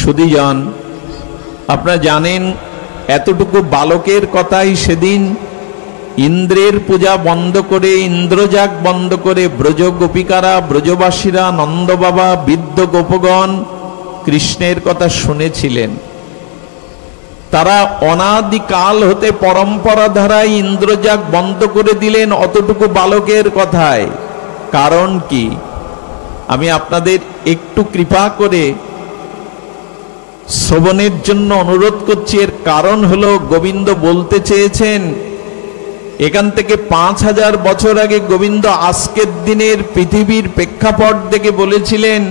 সুধীজন, আপনারা জানেন এতটুকু বালকের কথাই সেদিন ইন্দ্রের পূজা বন্ধ করে, ইন্দ্রজাগ বন্ধ করে ব্রজ গোপিকারা, ব্রজবাসীরা, নন্দ বাবা, বৃদ্ধ গোপগণ কৃষ্ণের কথা শুনেছিলেন। তারা অনাদিকাল হতে পরম্পরা ধারায় ইন্দ্রজাগ বন্ধ করে দিলেন অতটুকু বালকের কথায়। কারণ কি? আমি আপনাদের একটু কৃপা করে শ্রবণের জন্য অনুরোধ করছি। এর কারণ হলো, গোবিন্দ বলতে চেয়েছেন, এখান থেকে 5000 বছর আগে গোবিন্দ আজকের দিনের পৃথিবীর প্রেক্ষাপট দেখে বলেছিলেন,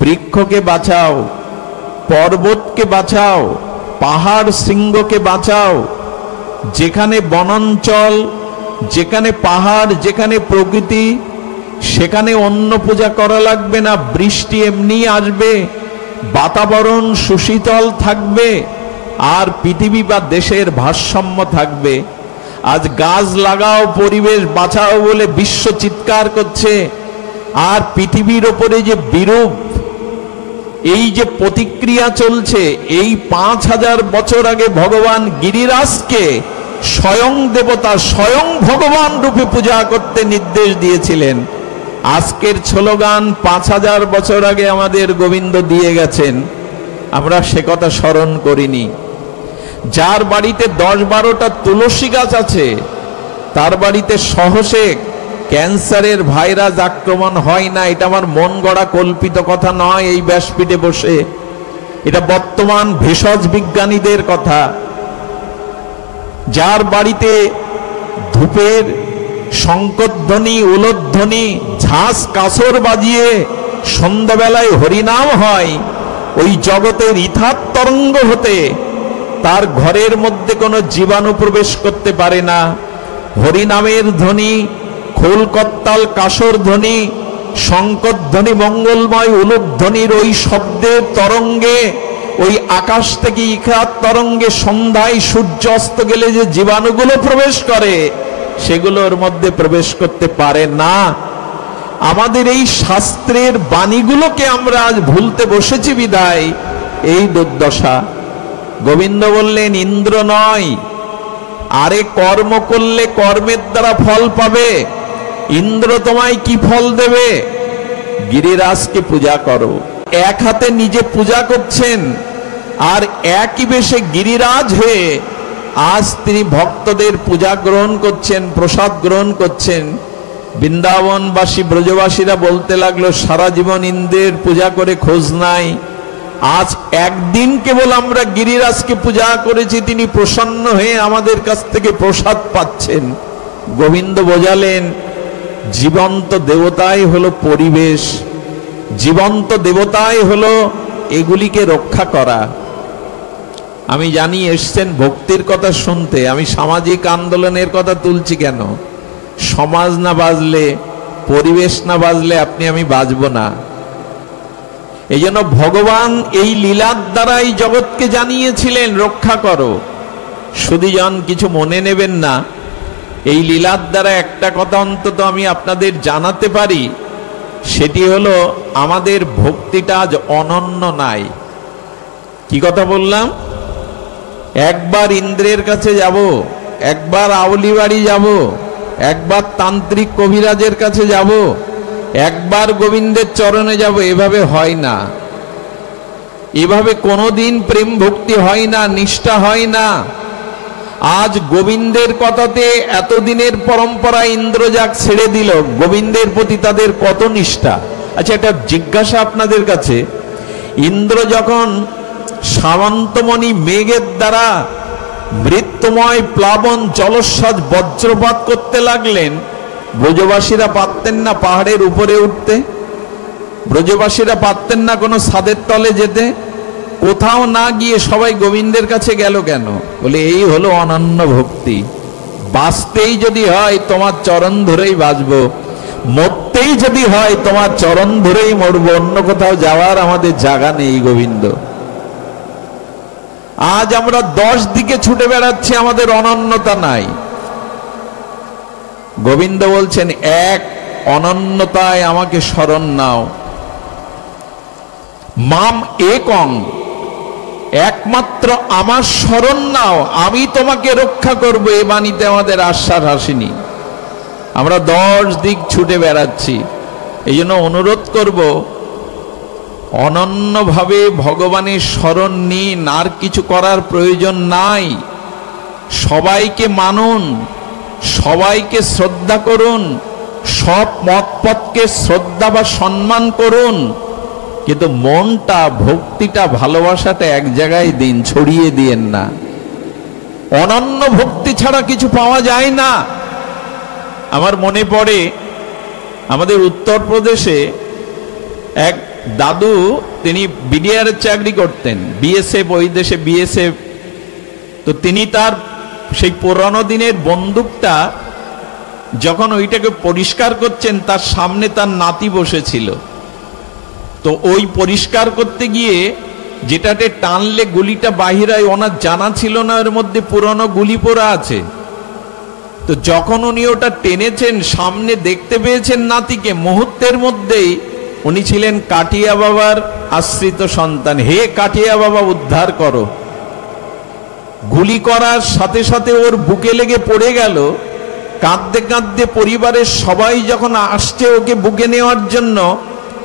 বৃক্ষকে বাঁচাও, পর্বতকে বাঁচাও, পাহাড় শৃঙ্গকে বাঁচাও। যেখানে বনাঞ্চল, যেখানে পাহাড়, যেখানে প্রকৃতি, সেখানে অন্য পূজা করা লাগবে না। বৃষ্টি এমনি আসবে, বাতাবরণ সুশীতল থাকবে, আর পৃথিবী বা দেশের ভারসাম্য থাকবে। আজ গাছ লাগাও, পরিবেশ বাঁচাও বলে বিশ্ব চিৎকার করছে, আর পৃথিবীর ওপরে যে বিরূপ এই যে প্রতিক্রিয়া চলছে, এই 5000 বছর আগে ভগবান গিরিরাজকে স্বয়ং দেবতা, স্বয়ং ভগবান রূপে পূজা করতে নির্দেশ দিয়েছিলেন। আজকের স্লোগান 5000 বছর আগে আমাদের গোবিন্দ দিয়ে গেছেন, আমরা সে কথা স্মরণ করিনি। যার বাড়িতে 10-12টা তুলসী গাছ আছে, তার বাড়িতে সহসে ক্যান্সারের ভাইরাস আক্রমণ হয় না। এটা আমার মন গড়া কল্পিত কথা নয় এই ব্যাসপীঠে বসে, এটা বর্তমান ভেষজ বিজ্ঞানীদের কথা। যার বাড়িতে ধূপের শঙ্করধ্বনি, উলধ্বনি, ঝাঁস কাসর বাজিয়ে সন্ধ্যাবেলায় হরিনাম হয়, ওই জগতের ইথার তরঙ্গ হতে তার ঘরের মধ্যে কোনো জীবাণু প্রবেশ করতে পারে না। হরিনামের ধ্বনি, খোল করতাল কাসর ধ্বনি, শঙ্করধ্বনি, মঙ্গলময় উলুধ্বনির ওই শব্দের তরঙ্গে, ওই আকাশ থেকে ইখার তরঙ্গে সন্ধ্যায় সূর্য অস্ত গেলে যে জীবাণুগুলো প্রবেশ করে, সেগুলোর মধ্যে প্রবেশ করতে পারে না। আমাদের এই শাস্ত্রের বাণীগুলোকে আমরা আজ ভুলতে বসেছি বিদায় এই দুর্দশা। গোবিন্দ বললেন, ইন্দ্র নয়, আরে কর্ম করলে কর্মের দ্বারা ফল পাবে। ইন্দ্র তোমায় কি ফল দেবে? গিরিরাজকে পূজা করো। এক হাতে নিজে পূজা করছেন, আর একই বেশে গিরিরাজ হয়ে আজ তিনি ভক্তদের পূজা গ্রহণ করছেন, প্রসাদ গ্রহণ করছেন। বৃন্দাবনবাসী ব্রজবাসীরা বলতে লাগলো, সারা জীবন ইন্দ্রের পূজা করে খোঁজ নাই, আজ একদিন কেবল আমরা গিরিরাজকে পূজা করেছি, তিনি প্রসন্ন হয়ে আমাদের কাছ থেকে প্রসাদ পাচ্ছেন। গোবিন্দ বোঝালেন, জীবন্ত দেবতাই হলো পরিবেশ, জীবন্ত দেবতাই হলো এগুলিকে রক্ষা করা। আমি জানি এসছেন ভক্তির কথা শুনতে, আমি সামাজিক আন্দোলনের কথা তুলছি কেন? সমাজ না বাজলে, পরিবেশ না বাজলে আপনি আমি বাঁচব না। এই জন্য ভগবান এই লীলার দ্বারাই জগৎকে জানিয়েছিলেন, রক্ষা করো। সুধীজন, কিছু মনে নেবেন না, এই লীলার দ্বারা একটা কথা অন্তত আমি আপনাদের জানাতে পারি, সেটি হলো আমাদের ভক্তিটা আজ অনন্য নাই। কি কথা বললাম? একবার ইন্দ্রের কাছে যাব, একবার আউলি বাড়ি যাব, একবার তান্ত্রিক কবিরাজের কাছে যাব, একবার গোবিন্দের চরণে যাব, এভাবে হয় না। এভাবে কোনোদিন প্রেম ভক্তি হয় না, নিষ্ঠা হয় না। আজ গোবিন্দের কথাতে এতদিনের পরম্পরা ইন্দ্রজাগ ছেড়ে দিল, গোবিন্দের প্রতি তাদের কত নিষ্ঠা। আচ্ছা, একটা জিজ্ঞাসা আপনাদের কাছে, ইন্দ্র যখন সামন্তমণি মেঘের দ্বারা মৃত্যুময় প্লাবন জলস্বাদ বজ্রপাত করতে লাগলেন, ব্রজবাসীরা পারতেন না পাহাড়ের উপরে উঠতে? ব্রজবাসীরা পারতেন না কোনো ছাদের তলে যেতে? কোথাও না গিয়ে সবাই গোবিন্দের কাছে গেল কেন? বলে এই হলো অনন্য ভক্তি। বাঁচতেই যদি হয় তোমার চরণ ধরেই বাঁচবো, মরতেই যদি হয় তোমার চরণ ধরেই মরবো, অন্য কোথাও যাওয়ার আমাদের জায়গা নেই গোবিন্দ। আজ আমরা 10 দিকে ছুটে বেড়াচ্ছি, আমাদের অনন্যতা নাই। গোবিন্দ বলছেন, এক অনন্যতায় আমাকে শরণ নাও। মাম একং, একমাত্র আমার শরণ নাও, আমি তোমাকে রক্ষা করব। এ বাণীতে আমাদের আশ্বাস আসেনি। আমরা 10 দিক ছুটে বেড়াচ্ছি। এই জন্য অনুরোধ করব, অনন্যভাবে ভগবানের শরণ নিন, আর কিছু করার প্রয়োজন নাই। সবাইকে মানুন, সবাইকে শ্রদ্ধা করুন, সব মতপথকে শ্রদ্ধা বা সম্মান করুন, কিন্তু মনটা, ভক্তিটা, ভালোবাসাটা এক জায়গায় দিন, ছড়িয়ে দিয়েন না। অনন্য ভক্তি ছাড়া কিছু পাওয়া যায় না। আমার মনে পড়ে, আমাদের উত্তরপ্রদেশে এক দাদু, তিনি বিডিআরের চাকরি করতেন, বিএসএফ, ওই দেশে বিএসএফ। তো তিনি তার সেই পুরানো দিনের বন্দুকটা যখন ওইটাকে পরিষ্কার করছেন, তার সামনে তার নাতি বসেছিল। তো ওই পরিষ্কার করতে গিয়ে যেটাতে টানলে গুলিটা বাহির হয়, ওনার জানা ছিল না এর মধ্যে পুরনো গুলি পোড়া আছে। তো যখন উনি ওটা টেনেছেন, সামনে দেখতে পেয়েছেন নাতিকে, মুহূর্তের মধ্যেই উনি ছিলেন কাটিয়া বাবার আশ্রিত সন্তান। হে কাটিয়া বাবা, উদ্ধার করো। গুলি করার সাথে সাথে ওর বুকে লেগে পড়ে গেল। কাঁদতে কাঁদতে পরিবারের সবাই যখন আসছে ওকে বুকে নেওয়ার জন্য,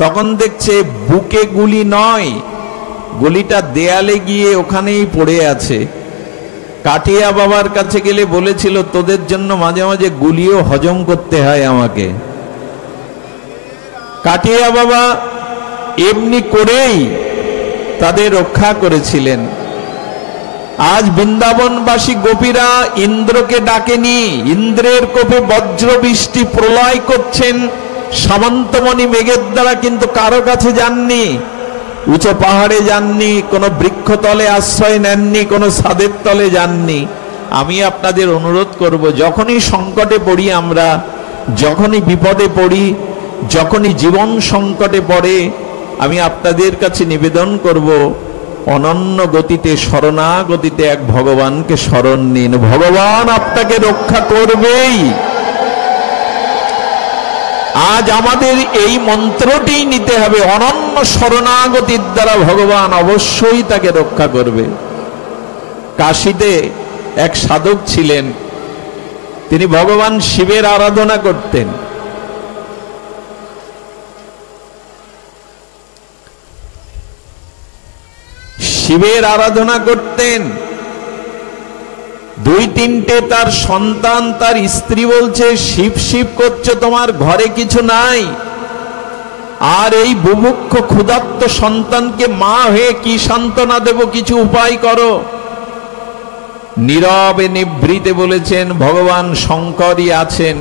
তখন দেখছে বুকে গুলি নয়, গুলিটা দেয়ালে গিয়ে ওখানেই পড়ে আছে। কাটিয়া বাবার কাছে গেলে বলেছিল, তোদের জন্য মাঝে মাঝে গুলিও হজম করতে হয় আমাকে। কাটিয়া বাবা এমনি করেই তাদের রক্ষা করেছিলেন। আজ বৃন্দাবনবাসী গোপীরা ইন্দ্রকে ডাকেনি, ইন্দ্রের কোপে বজ্র বৃষ্টি প্রলয় করছেন সামন্তমণি মেঘের দ্বারা, কিন্তু কারো কাছে যাননি, উঁচু পাহাড়ে যাননি, কোনো বৃক্ষতলে আশ্রয় নেননি, কোনো ছাদের তলে যাননি। আমি আপনাদের অনুরোধ করব, যখনই সংকটে পড়ি আমরা, যখনই বিপদে পড়ি, যখনই জীবন সংকটে পড়ে, আমি আপনাদের কাছে নিবেদন করব, অনন্য গতিতে, শরণাগতিতে এক ভগবানকে শরণ নিন। ভগবান আপনাকে রক্ষা করবেই। আজ আমাদের এই মন্ত্রটি নিতে হবে, অনন্য শরণাগতির দ্বারা ভগবান অবশ্যই তাকে রক্ষা করবে। কাশীতে এক সাধক ছিলেন, তিনি ভগবান শিবের আরাধনা করতেন। শিবের আরাধনা করতেন। 2-3টে তার সন্তান, তার স্ত্রী বলছে, শিব শিব করছো, তোমার ঘরে কিছু নাই, আর এই বুভুক্ষ ক্ষুধার্ত সন্তানকে মা হয়ে কি সান্ত্বনা দেব, কিছু উপায় করো। নীরবে নিভৃতে বলেছেন, ভগবান শঙ্করই আছেন,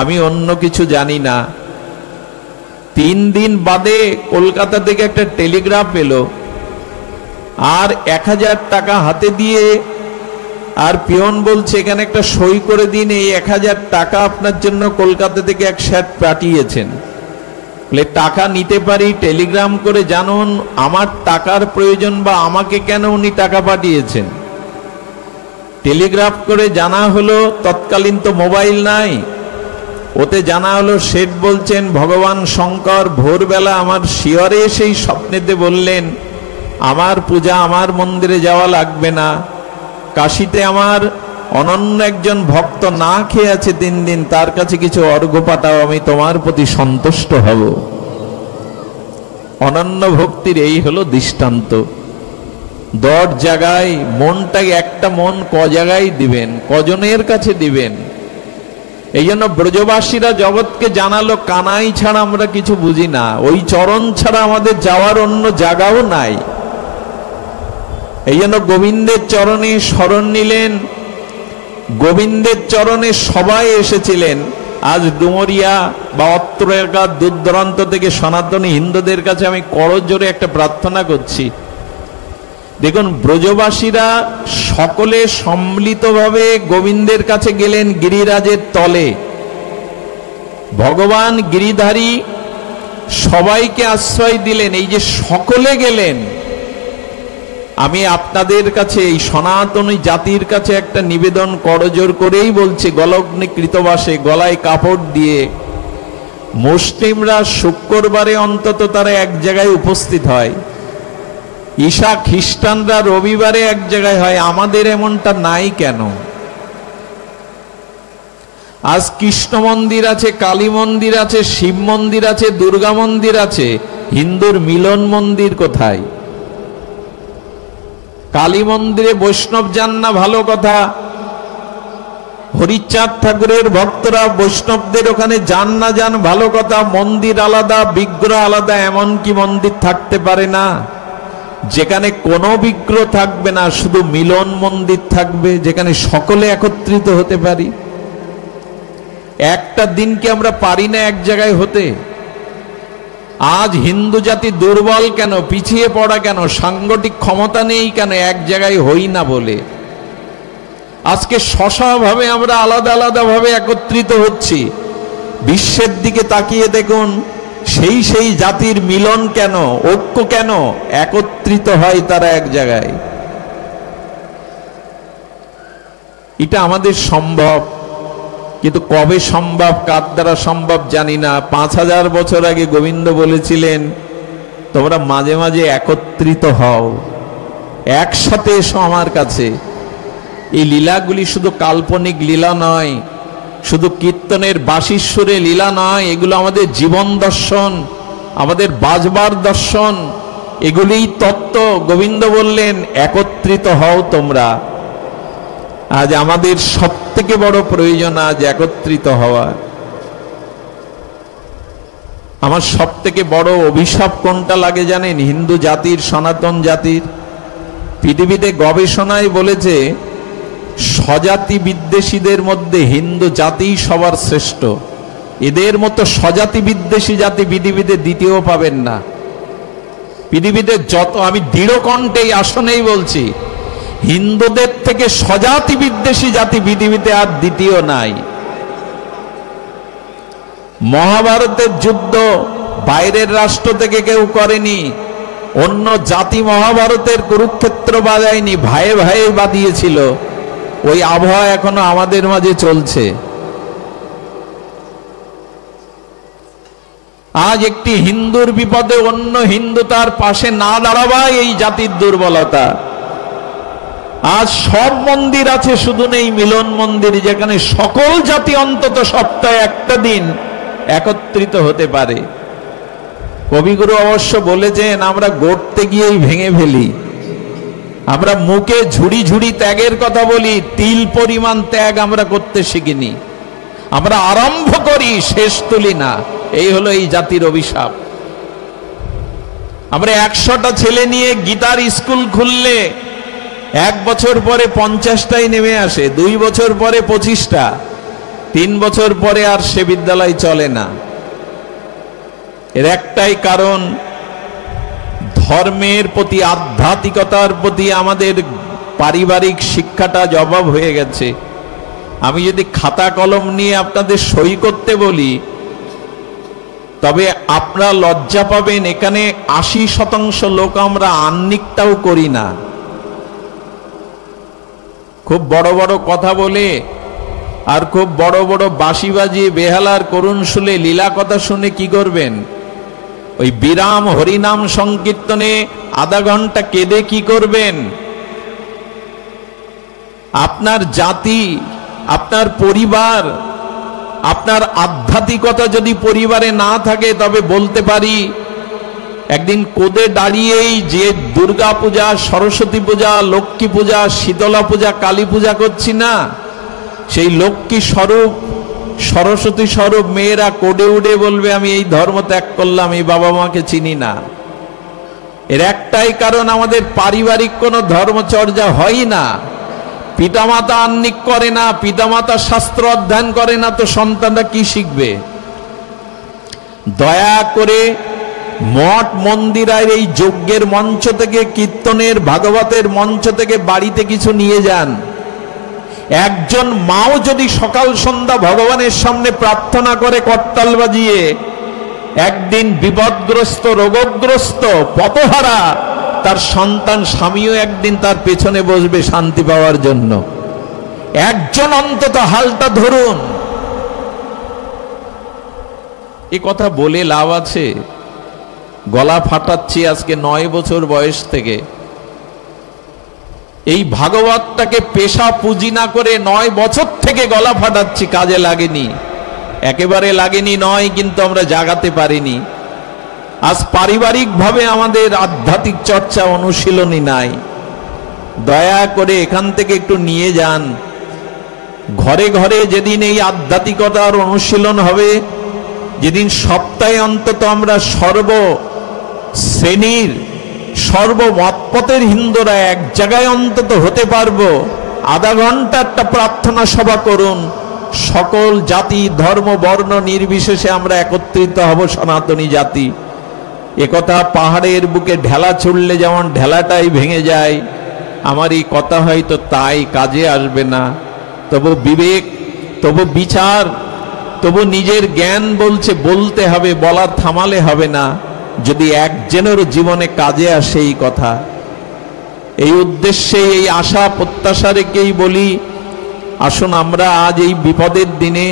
আমি অন্য কিছু জানি না। 3 দিন বাদে কলকাতা থেকে একটা টেলিগ্রাফ এলো, আর 1000 টাকা হাতে দিয়ে, আর পিয়ন বলছে, এখানে একটা সই করে দিন, এই 1000 টাকা আপনার জন্য কলকাতা থেকে এক সেট পাঠিয়েছেন। বলে টাকা নিতে পারি, টেলিগ্রাম করে জানুন আমার টাকার প্রয়োজন, বা আমাকে কেন উনি টাকা পাঠিয়েছেন। টেলিগ্রাফ করে জানা হলো, তৎকালীন তো মোবাইল নাই, ওতে জানা হলো, শেঠ বলছেন, ভগবান শঙ্কর ভোরবেলা আমার শিয়রে সেই স্বপ্নেতে বললেন, আমার পূজা, আমার মন্দিরে যাওয়া লাগবে না, কাশীতে আমার অনন্য একজন ভক্ত না খেয়ে আছে 3 দিন, তার কাছে কিছু অর্ঘ্য পাঠাও, আমি তোমার প্রতি সন্তুষ্ট হব। অনন্য ভক্তির এই হলো দৃষ্টান্ত। 10 জায়গায় মনটাকে, একটা মন ক জায়গায় দিবেন, কজনের কাছে দিবেন। এই জন্য ব্রজবাসীরা জগৎকে জানালো, কানাই ছাড়া আমরা কিছু বুঝি না, ওই চরণ ছাড়া আমাদের যাওয়ার অন্য জায়গাও নাই। এই জন্য গোবিন্দের চরণে শরণ নিলেন, গোবিন্দের চরণে সবাই এসেছিলেন। আজ ডুমরিয়া বা অত্র এলাকার দূর দূরান্ত থেকে সনাতনী হিন্দুদের কাছে আমি করজোরে একটা প্রার্থনা করছি, দেখুন ব্রজবাসীরা সকলে সম্মিলিতভাবে গোবিন্দের কাছে গেলেন গিরিরাজের তলে। ভগবান গিরিধারী সবাইকে আশ্রয় দিলেন। এই যে সকলে গেলেন, আমি আপনাদের কাছে, এই সনাতনী জাতির কাছে একটা নিবেদন করজোর করেই বলছি, গলগ্নে কৃতবাসে, গলায় কাপড় দিয়ে মুসলিমরা শুক্রবারে অন্তত তারা এক জায়গায় উপস্থিত হয়, ঈশা খ্রিস্টানরা রবিবারে এক জায়গায় হয়, আমাদের এমনটা নাই কেন? আজ কৃষ্ণ মন্দির আছে, কালী মন্দির আছে, শিব মন্দির আছে, দুর্গা মন্দির আছে, হিন্দুর মিলন মন্দির কোথায়? কালী মন্দিরে বৈষ্ণব যান না, ভালো কথা, হরিচাঁদ ঠাকুরের ভক্তরা বৈষ্ণবদের ওখানে যান না, যান, ভালো কথা, মন্দির আলাদা, বিগ্রহ আলাদা, এমন কি মন্দির থাকতে পারে না যেখানে কোনো বিগ্রহ থাকবে না, শুধু মিলন মন্দির থাকবে, যেখানে সকলে একত্রিত হতে পারি? একটা দিনকে আমরা পারি না এক জায়গায় হতে? আজ হিন্দু জাতি দুর্বল কেন, পিছিয়ে পড়া কেন, সাংগঠনিক ক্ষমতা নেই কেন, এক জায়গায় হই না বলে? আজকে ভাবে আমরা আলাদা আলাদা ভাবে একত্রিত হচ্ছি। বিশ্বের দিকে তাকিয়ে দেখুন, সেই সেই জাতির মিলন কেন, ঐক্য কেন, একত্রিত হয় তারা এক জায়গায়। এটা আমাদের সম্ভব, কিন্তু কবে সম্ভব, কার দ্বারা সম্ভব জানি না। 5000 বছর আগে গোবিন্দ বলেছিলেন, তোমরা মাঝে মাঝে একত্রিত হও, একসাথে এসো আমার কাছে। এই লীলাগুলি শুধু কাল্পনিক লীলা নয়, শুধু কীর্তনের বাঁশির লীলা নয়, এগুলো আমাদের জীবন দর্শন, আমাদের বাঁচবার দর্শন, এগুলিই তত্ত্ব। গোবিন্দ বললেন, একত্রিত হও তোমরা। আজ আমাদের সব থেকে বড় প্রয়োজন আজ একত্রিত হওয়া। আমার সব থেকে বড় অভিশাপ কোনটা লাগে জানেন? হিন্দু জাতির, সনাতন জাতির। পৃথিবীতে গবেষণায় বলেছে, স্বজাতি বিদ্বেষীদের মধ্যে হিন্দু জাতি সবার শ্রেষ্ঠ। এদের মতো স্বজাতি বিদ্বেষী জাতি পৃথিবীতে দ্বিতীয় পাবেন না। পৃথিবীতে যত, আমি দৃঢ় কণ্ঠে আসনেই বলছি, হিন্দুদের থেকে স্বজাতি বিদ্বেষী জাতি পৃথিবীতে আর দ্বিতীয় নাই। মহাভারতের যুদ্ধ বাইরের রাষ্ট্র থেকে কেউ করেনি, অন্য জাতি মহাভারতের কুরুক্ষেত্র বাজায়নি, ভাইয়ে ভাইয়ে বাঁধিয়েছিল। ওই আবহাওয়া এখনো আমাদের মাঝে চলছে। আজ একটি হিন্দুর বিপদে অন্য হিন্দু তার পাশে না দাঁড়াবাই এই জাতির দুর্বলতা। আজ সব মন্দির আছে, শুধু নেই মিলন মন্দির, যেখানে সকল জাতি অন্তত সপ্তাহে একটা দিন একত্রিত হতে পারে। কবিগুরু অবশ্য বলেছেন, আমরা গড়তে গিয়েই ভেঙে ফেলি। আমরা মুখে ঝুড়ি ঝুড়ি ত্যাগের কথা বলি, তিল পরিমাণ ত্যাগ আমরা করতে শিখিনি। আমরা আরম্ভ করি, শেষ তুলি না। এই হলো এই জাতির অভিশাপ। আমরা 100টা ছেলে নিয়ে গীতার স্কুল খুললে 1 বছর পরে 50টাই নেমে আসে, 2 বছর পরে 25টা, 3 বছর পরে আর সে বিদ্যালয় চলে না। এর একটাই কারণ, ধর্মের প্রতি, আধ্যাত্মিকতার প্রতি আমাদের পারিবারিক শিক্ষাটা জবাব হয়ে গেছে। আমি যদি খাতা কলম নিয়ে আপনাদের সই করতে বলি, তবে আপনারা লজ্জা পাবেন, এখানে 80% লোক আমরা আহ্নিকটাও করি না। খুব বড় বড় কথা বলে আর খুব বড় বড় বাঁশি বাজিয়ে বেহালার করুণ শুনে, লীলা কথা শুনে কি করবেন? ওই বিরাম হরিনাম সংকীর্তনে আধা ঘন্টা কেঁদে কি করবেন? আপনার জাতি, আপনার পরিবার, আপনার আধ্যাত্মিকতা যদি পরিবারে না থাকে, তবে বলতে পারি একদিন কোদে দাঁড়িয়েই যে দুর্গা পূজা, সরস্বতী পূজা, লক্ষ্মী পূজা, শীতলা পূজা, কালী পূজা করছি না, সেই লক্ষ্মী স্বরূপ, সরস্বতী স্বরূপ মেয়েরা কোডে উডে বলবে, আমি এই ধর্ম ত্যাগ করলাম, এই বাবা মাকে চিনি না। এর একটাই কারণ, আমাদের পারিবারিক কোনো ধর্মচর্যা হয় না। পিতামাতা আহ্নিক করে না, পিতামাতা শাস্ত্র অধ্যয়ন করে না, তো সন্তানরা কি শিখবে? দয়া করে মঠ মন্দিরের এই যজ্ঞের মঞ্চ থেকে, কীর্তনের ভাগবতের মঞ্চ থেকে বাড়িতে কিছু নিয়ে যান। একজন মাও যদি সকাল সন্ধ্যা ভগবানের সামনে প্রার্থনা করে করতাল বাজিয়ে, একদিন বিপদগ্রস্ত, রোগগ্রস্ত, পথহারা তার সন্তান স্বামীও একদিন তার পেছনে বসবে শান্তি পাওয়ার জন্য। একজন অন্তত হালটা ধরুন। এ কথা বলে লাভ আছে? গলা ফাটাচ্ছি আজকে 9 বছর বয়স থেকে। এই ভাগবতটাকে পেশা পুঁজি না করে 9 বছর থেকে গলা ফাটাচ্ছি, কাজে লাগেনি, একেবারে লাগেনি নয়, কিন্তু আমরা জাগাতে পারিনি। আজ পারিবারিকভাবে আমাদের আধ্যাত্মিক চর্চা অনুশীলনী নাই। দয়া করে এখান থেকে একটু নিয়ে যান। ঘরে ঘরে যেদিন এই আধ্যাত্মিকতার অনুশীলন হবে, যেদিন সপ্তাহে অন্তত আমরা সর্ব শ্রেণীর সর্বমতপথের হিন্দুরা এক জায়গায় অন্তত হতে পারবো, আধা ঘন্টা একটা প্রার্থনা সভা করুন, সকল জাতি ধর্ম বর্ণ নির্বিশেষে আমরা একত্রিত হব সনাতনী জাতি। একথা পাহাড়ের বুকে ঢেলা ছুড়লে যেমন ঢেলাটাই ভেঙে যায়, আমার এই কথা হয়তো তাই কাজে আসবে না। তবু বিবেক, তবু বিচার, তবু নিজের জ্ঞান বলছে বলতে হবে, বলা থামালে হবে না, যদি একজনের জীবনে কাজে আসে এই কথা। এই উদ্দেশ্যে, এই আশা প্রত্যাশা রেখেই বলি, আসুন আমরা আজ এই বিপদের দিনে,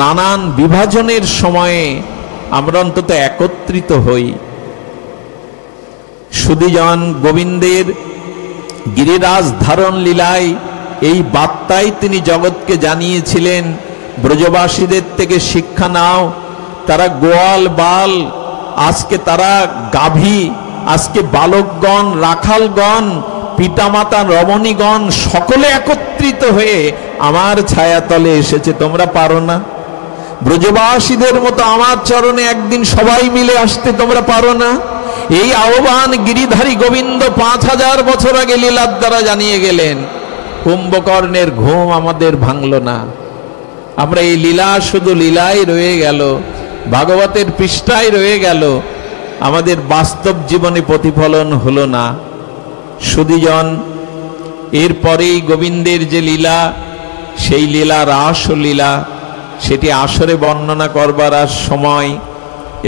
নানান বিভাজনের সময়ে আমরা অন্তত একত্রিত হই। সুধীজন গোবিন্দের গিরিরাজ ধারণ লীলায় এই বার্তাই তিনি জগৎকে জানিয়েছিলেন, ব্রজবাসীদের থেকে শিক্ষা নাও। তারা গোয়াল বাল, আজকে তারা গাভী, আজকে বালকগণ, রাখালগণ, পিতামাতা, রমণীগণ সকলে একত্রিত হয়ে আমার ছায়াতলে এসেছে। তোমরা পারো না? ব্রজবাসীদের মতো আমার চরণে একদিন সবাই মিলে আসতে তোমরা পারো না? এই আহ্বান গিরিধারী গোবিন্দ 5000 বছর আগে লীলার দ্বারা জানিয়ে গেলেন। কুম্ভকর্ণের ঘুম আমাদের ভাঙল না। আমরা এই লীলা শুধু লীলাই রয়ে গেল, ভাগবতের পৃষ্ঠায় রয়ে গেল, আমাদের বাস্তব জীবনে প্রতিফলন হলো না। সুধীজন, এরপরেই গোবিন্দের যে লীলা, সেই লীলা রাস লীলা, সেটি আসরে বর্ণনা করবার আর সময়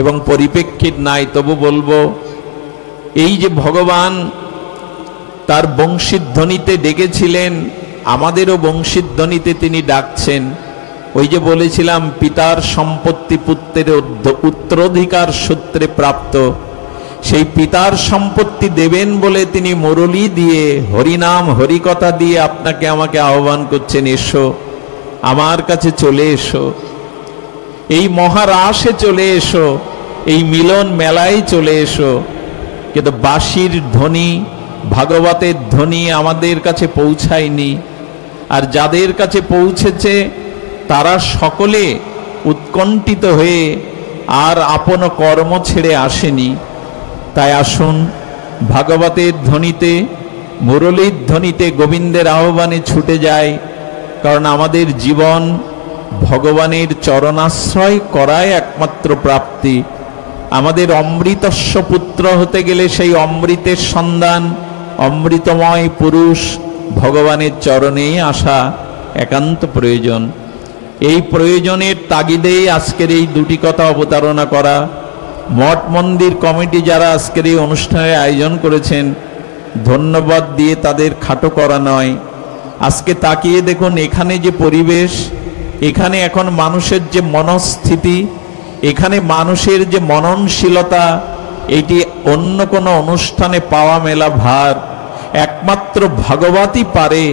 এবং পরিপ্রেক্ষিত নাই। তবু বলবো, এই যে ভগবান তার বংশীধ্বনিতে ডেকেছিলেন, আমাদেরও বংশীধ্বনিতে তিনি ডাকছেন। ওই যে বলেছিলাম, পিতার সম্পত্তি পুত্রের উত্তরাধিকার সূত্রে প্রাপ্ত, সেই পিতার সম্পত্তি দেবেন বলে তিনি মুরলী দিয়ে, হরিনাম হরিকথা দিয়ে আপনাকে আমাকে আহ্বান করছেন, এসো আমার কাছে চলে এসো, এই মহারাসে চলে এসো, এই মিলন মেলায় চলে এসো। কিন্তু বাঁশির ধ্বনি, ভাগবতের ধ্বনি আমাদের কাছে পৌঁছায়নি। আর যাদের কাছে পৌঁছেছে তারা সকলে উৎকণ্ঠিত হয়ে আর আপন কর্ম ছেড়ে আসেনি। তাই আসুন ভাগবতের ধ্বনিতে, মুরলীর ধ্বনিতে গোবিন্দের আহ্বানে ছুটে যায়। কারণ আমাদের জীবন ভগবানের চরণাশ্রয় করাই একমাত্র প্রাপ্তি। আমাদের অমৃতস্য পুত্র হতে গেলে সেই অমৃতের সন্ধান, অমৃতময় পুরুষ ভগবানের চরণেই আসা একান্ত প্রয়োজন। এই প্রয়োজনের তাগিদেই আজকের এই দুটি কথা অবতারণা করা। মঠ মন্দির কমিটি যারা আজকের এই অনুষ্ঠানের আয়োজন করেছেন, ধন্যবাদ দিয়ে তাদের খাটো করা নয়। আজকে তাকিয়ে দেখুন, এখানে যে পরিবেশ, এখানে এখন মানুষের যে মনস্থিতি, এখানে মানুষের যে মননশীলতা, এটি অন্য কোনো অনুষ্ঠানে পাওয়া মেলা ভার। একমাত্র ভাগবতই পারে,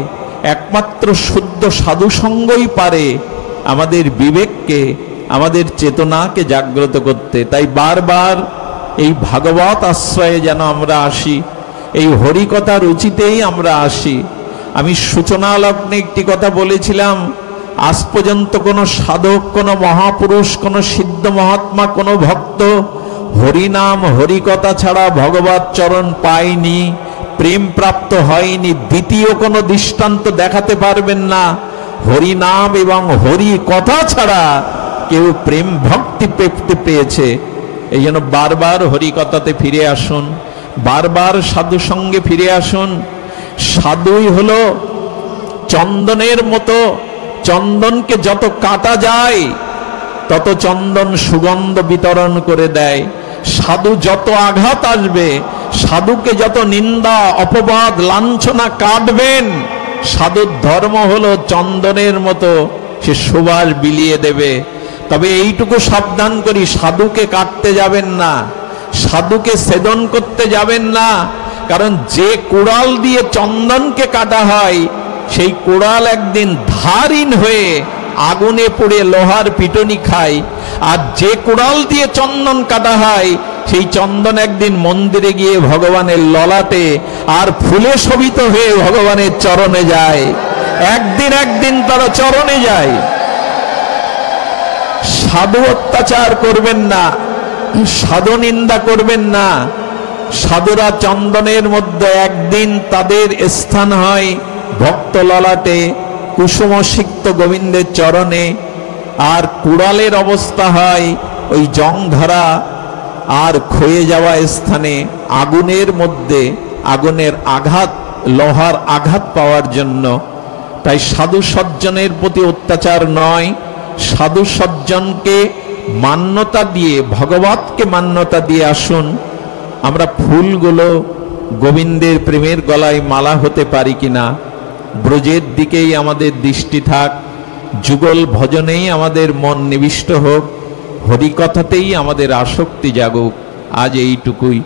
একমাত্র শুদ্ধ সাধুসঙ্গই পারে আমাদের বিবেককে, আমাদের চেতনাকে জাগ্রত করতে। তাই বারবার এই ভাগবত আশ্রয়ে যেন আমরা আসি, এই হরিকথা রুচিতেই আমরা আসি। আমি সূচনা লগ্নে একটি কথা বলেছিলাম, আজ পর্যন্ত কোনো সাধক, কোনো মহাপুরুষ, কোনো সিদ্ধ মহাত্মা, কোনো ভক্ত হরিনাম হরিকথা ছাড়া ভগবত চরণ পায়নি, প্রেম প্রাপ্ত হয়নি। দ্বিতীয় কোনো দৃষ্টান্ত দেখাতে পারবেন না হরিনাম এবং হরি কথা ছাড়া কেউ প্রেম ভক্তি পেয়েছে। এই জন্য বারবার হরিকথাতে ফিরে আসুন, বারবার সাধু সঙ্গে ফিরে আসুন। সাধুই হলো চন্দনের মতো, চন্দনকে যত কাটা যায় তত চন্দন সুগন্ধ বিতরণ করে দেয়। সাধু যত আঘাত আসবে, সাধুকে যত নিন্দা অপবাদ লাঞ্ছনা কাটবেন, সাধুর ধর্ম হলো চন্দনের মতো, সে সুবাস বিলিয়ে দেবে। তবে এইটুকু সাবধান করি, সাধুকে কাটতে যাবেন না, সাধুকে ছেদন করতে যাবেন না। কারণ যে কুড়াল দিয়ে চন্দনকে কাটা হয়, সেই কুড়াল একদিন ধারহীন হয়ে আগুনে পুড়ে লোহার পিটুনি খায়। আর যে কুড়াল দিয়ে চন্দন কাটা হয়, সেই চন্দন একদিন মন্দিরে গিয়ে ভগবানের ললাটে আর ফুলে শোভিত হয়ে ভগবানের চরণে যায়। একদিন তারা চরণে যায়। সাধু অত্যাচার করবেন না, সাধু নিন্দা করবেন না। সাধুরা চন্দনের মধ্যে একদিন তাদের স্থান হয় ভক্ত ললাটে, কুসুম সিক্ত গোবিন্দের চরণে। আর কুড়ালের অবস্থা হয় ওই জং ধরা আর ক্ষয়ে যাওয়া স্থানে আগুনের মধ্যে, আগুনের আঘাত, লোহার আঘাত পাওয়ার জন্য। তাই সাধু সজ্জনের প্রতি অত্যাচার নয়, সাধু সজ্জনকে মান্যতা দিয়ে, ভগবতকে মান্যতা দিয়ে আসুন। আমরা ফুলগুলো গোবিন্দের প্রেমের গলায় মালা হতে পারি কিনা, ব্রজের দিকেই আমাদের দৃষ্টি থাক, যুগল ভজনেই আমাদের মন নিবিষ্ট হোক, হরিকথাতেই আমাদের আসক্তি জাগুক। আজ এইটুকুই।